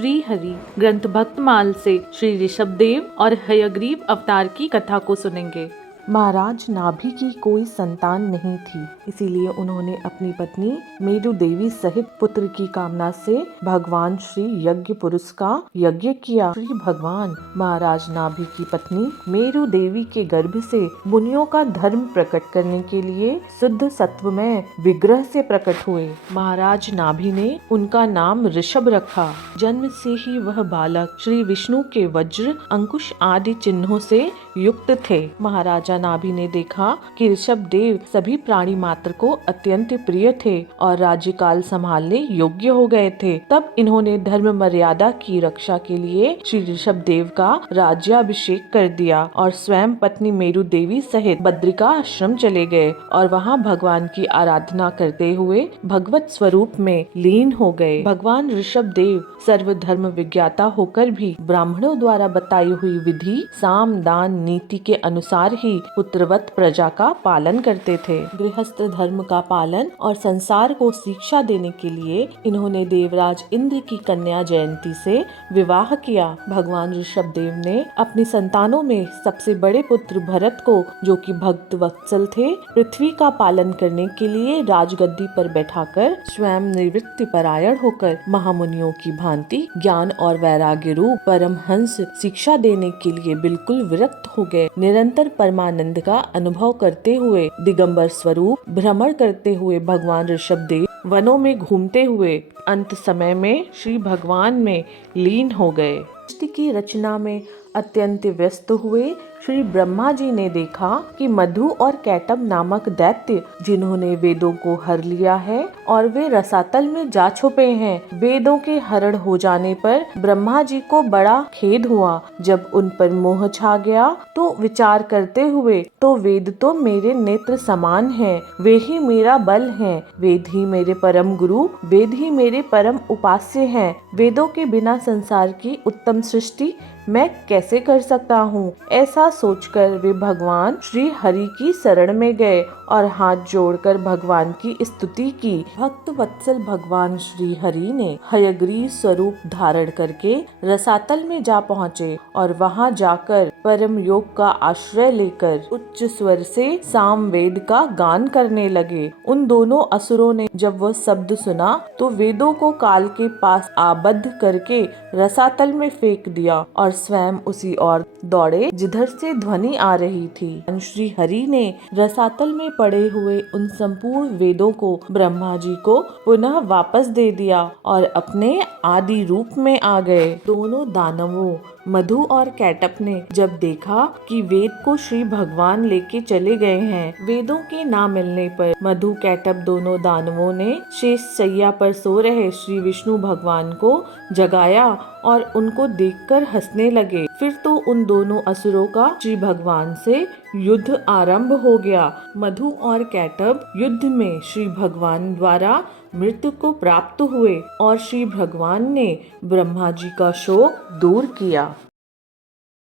श्री हरि ग्रंथ भक्तमाल से श्री ऋषभदेव और हयग्रीव अवतार की कथा को सुनेंगे। महाराज नाभि की कोई संतान नहीं थी, इसीलिए उन्होंने अपनी पत्नी मेरु देवी सहित पुत्र की कामना से भगवान श्री यज्ञ पुरुष का यज्ञ किया। श्री भगवान महाराज नाभि की पत्नी मेरु देवी के गर्भ से मुनियों का धर्म प्रकट करने के लिए शुद्ध सत्वमय विग्रह से प्रकट हुए। महाराज नाभि ने उनका नाम ऋषभ रखा। जन्म से ही वह बालक श्री विष्णु के वज्र, अंकुश आदि चिन्हों से युक्त थे। महाराजा नाभि ने देखा कि ऋषभ देव सभी प्राणी मात्र को अत्यंत प्रिय थे और राज्यकाल संभालने योग्य हो गए थे। तब इन्होंने धर्म मर्यादा की रक्षा के लिए श्री ऋषभ देव का राज्याभिषेक कर दिया और स्वयं पत्नी मेरु देवी सहित बद्रिका आश्रम चले गए और वहां भगवान की आराधना करते हुए भगवत स्वरूप में लीन हो गए। भगवान ऋषभ देव सर्वधर्म विज्ञाता होकर भी ब्राह्मणों द्वारा बताई हुई विधि, साम दान नीति के अनुसार ही पुत्रवत प्रजा का पालन करते थे। गृहस्थ धर्म का पालन और संसार को शिक्षा देने के लिए इन्होंने देवराज इंद्र की कन्या जयंती से विवाह किया। भगवान ऋषभ देव ने अपनी संतानों में सबसे बड़े पुत्र भरत को, जो कि भक्त वत्सल थे, पृथ्वी का पालन करने के लिए राजगद्दी पर बैठाकर स्वयं निवृत्ति परायण होकर महामुनियों की भांति ज्ञान और वैराग्य रूप परमहंस शिक्षा देने के लिए बिल्कुल विरक्त हो गए। निरंतर परमानंद का अनुभव करते हुए दिगंबर स्वरूप भ्रमण करते हुए भगवान ऋषभ देव वनों में घूमते हुए अंत समय में श्री भगवान में लीन हो गए। सृष्टि की रचना में अत्यंत व्यस्त हुए श्री ब्रह्मा जी ने देखा कि मधु और कैटब नामक दैत्य, जिन्होंने वेदों को हर लिया है और वे रसातल में जा छुपे हैं, वेदों के हरण हो जाने पर ब्रह्मा जी को बड़ा खेद हुआ। जब उन पर मोह छा गया तो विचार करते हुए, तो वेद तो मेरे नेत्र समान हैं, वे ही मेरा बल हैं, वेद ही मेरे परम गुरु, वेद ही मेरे परम उपास्य हैं, वेदों के बिना संसार की उत्तम सृष्टि मैं कैसे कर सकता हूँ। ऐसा सोचकर वे भगवान श्री हरि की शरण में गए और हाथ जोड़कर भगवान की स्तुति की। भक्त वत्सल भगवान श्री हरि ने हयग्रीव स्वरूप धारण करके रसातल में जा पहुँचे और वहाँ जाकर परम योग का आश्रय लेकर उच्च स्वर से सामवेद का गान करने लगे। उन दोनों असुरों ने जब वह शब्द सुना तो वेदों को काल के पास आबद्ध करके रसातल में फेंक दिया और स्वयं उसी ओर दौड़े जिधर से ध्वनि आ रही थी। श्री हरि ने रसातल में पड़े हुए उन संपूर्ण वेदों को ब्रह्मा जी को पुनः वापस दे दिया और अपने आदि रूप में आ गए। दोनों दानवों मधु और कैटप ने जब देखा कि वेद को श्री भगवान लेके चले गए हैं, वेदों के ना मिलने पर मधु कैटप दोनों दानवों ने शेष शैया पर सो रहे श्री विष्णु भगवान को जगाया और उनको देखकर हंसने लगे। फिर तो उन दोनों असुरों का श्री भगवान से युद्ध आरंभ हो गया। मधु और कैटब युद्ध में श्री भगवान द्वारा मृत्यु को प्राप्त हुए और श्री भगवान ने ब्रह्मा जी का शोक दूर किया।